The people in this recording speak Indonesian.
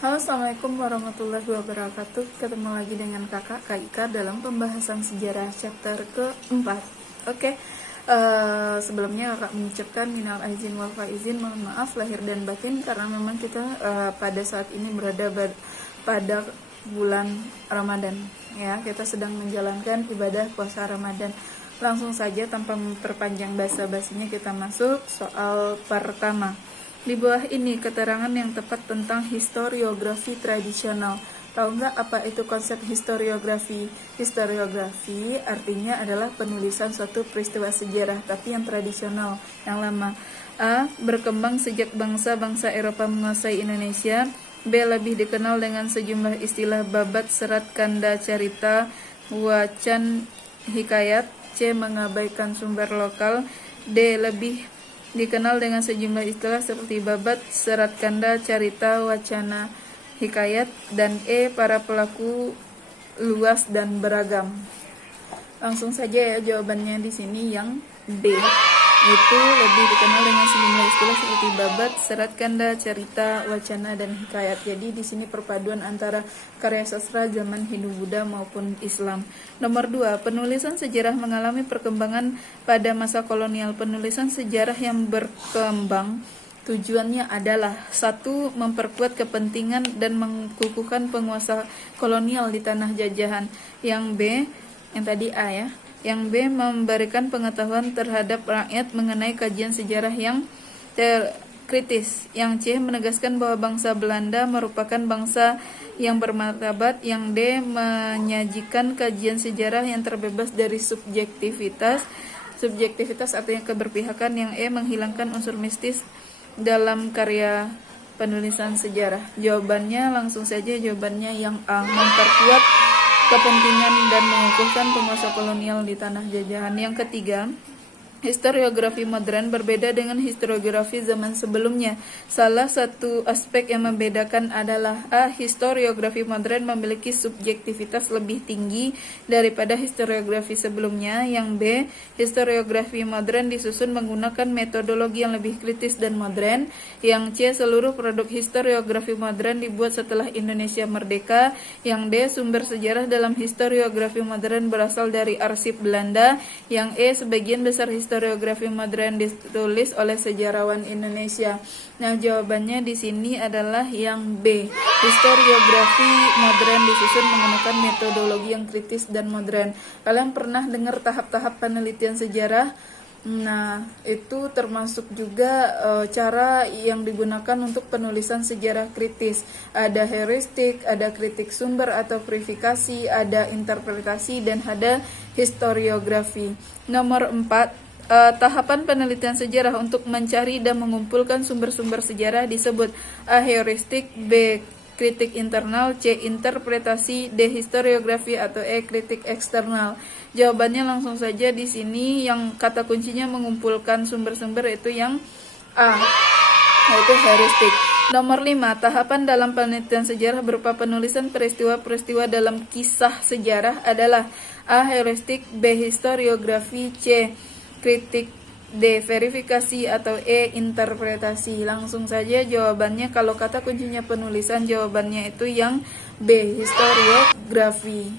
Halo, assalamualaikum warahmatullahi wabarakatuh. Ketemu lagi dengan kakak Kak Ika dalam pembahasan sejarah chapter keempat. Oke, sebelumnya kakak mengucapkan minal aizin wal faizin, mohon maaf lahir dan batin karena memang kita pada saat ini berada pada bulan Ramadan. Ya, kita sedang menjalankan ibadah puasa Ramadan. Langsung saja tanpa memperpanjang basa-basinya kita masuk soal pertama. Di bawah ini keterangan yang tepat tentang historiografi tradisional. Tahu nggak apa itu konsep historiografi? Historiografi artinya adalah penulisan suatu peristiwa sejarah, tapi yang tradisional, yang lama. A. Berkembang sejak bangsa-bangsa Eropa menguasai Indonesia. B. Lebih dikenal dengan sejumlah istilah babat, serat, kanda, carita, wacan, hikayat. C. Mengabaikan sumber lokal. D. Lebih dikenal dengan sejumlah istilah seperti babat, serat kanda, carita, wacana, hikayat. Dan E. Para pelaku luas dan beragam. Langsung saja ya jawabannya di sini yang B. Itu lebih dikenal dengan sejumlah istilah seperti babat, serat kanda, carita, wacana, dan hikayat. Jadi di sini perpaduan antara karya sastra zaman Hindu-Buddha maupun Islam. Nomor 2, penulisan sejarah mengalami perkembangan pada masa kolonial. Penulisan sejarah yang berkembang tujuannya adalah 1. Memperkuat kepentingan dan mengukuhkan penguasa kolonial di tanah jajahan. Yang B, yang tadi A ya. Yang B, memberikan pengetahuan terhadap rakyat mengenai kajian sejarah yang kritis. Yang C, menegaskan bahwa bangsa Belanda merupakan bangsa yang bermartabat. Yang D, menyajikan kajian sejarah yang terbebas dari subjektivitas. Subjektivitas artinya keberpihakan. Yang E, menghilangkan unsur mistis dalam karya penulisan sejarah. Jawabannya langsung saja, jawabannya yang A, memperkuat kepentingan dan mengukuhkan penguasa kolonial di tanah jajahan. Yang ketiga, historiografi modern berbeda dengan historiografi zaman sebelumnya. Salah satu aspek yang membedakan adalah A. Historiografi modern memiliki subjektivitas lebih tinggi daripada historiografi sebelumnya. Yang B. Historiografi modern disusun menggunakan metodologi yang lebih kritis dan modern. Yang C. Seluruh produk historiografi modern dibuat setelah Indonesia merdeka. Yang D. Sumber sejarah dalam historiografi modern berasal dari arsip Belanda. Yang E. Sebagian besar historiografi modern ditulis oleh sejarawan Indonesia. Nah, jawabannya di sini adalah yang B. Historiografi modern disusun menggunakan metodologi yang kritis dan modern. Kalian pernah dengar tahap-tahap penelitian sejarah? Nah, itu termasuk juga cara yang digunakan untuk penulisan sejarah kritis. Ada heuristik, ada kritik sumber atau verifikasi, ada interpretasi, dan ada historiografi. Nomor 4, tahapan penelitian sejarah untuk mencari dan mengumpulkan sumber-sumber sejarah disebut A. Heuristik, B. Kritik internal, C. Interpretasi, D. Historiografi, atau E. Kritik eksternal. Jawabannya langsung saja di sini, yang kata kuncinya mengumpulkan sumber-sumber itu yang A, yaitu heuristik. Nomor 5, tahapan dalam penelitian sejarah berupa penulisan peristiwa-peristiwa dalam kisah sejarah adalah A. Heuristik, B. Historiografi, C. Kritik, D. Verifikasi, atau E. Interpretasi. Langsung saja jawabannya, kalau kata kuncinya penulisan, jawabannya itu yang B. Historiografi.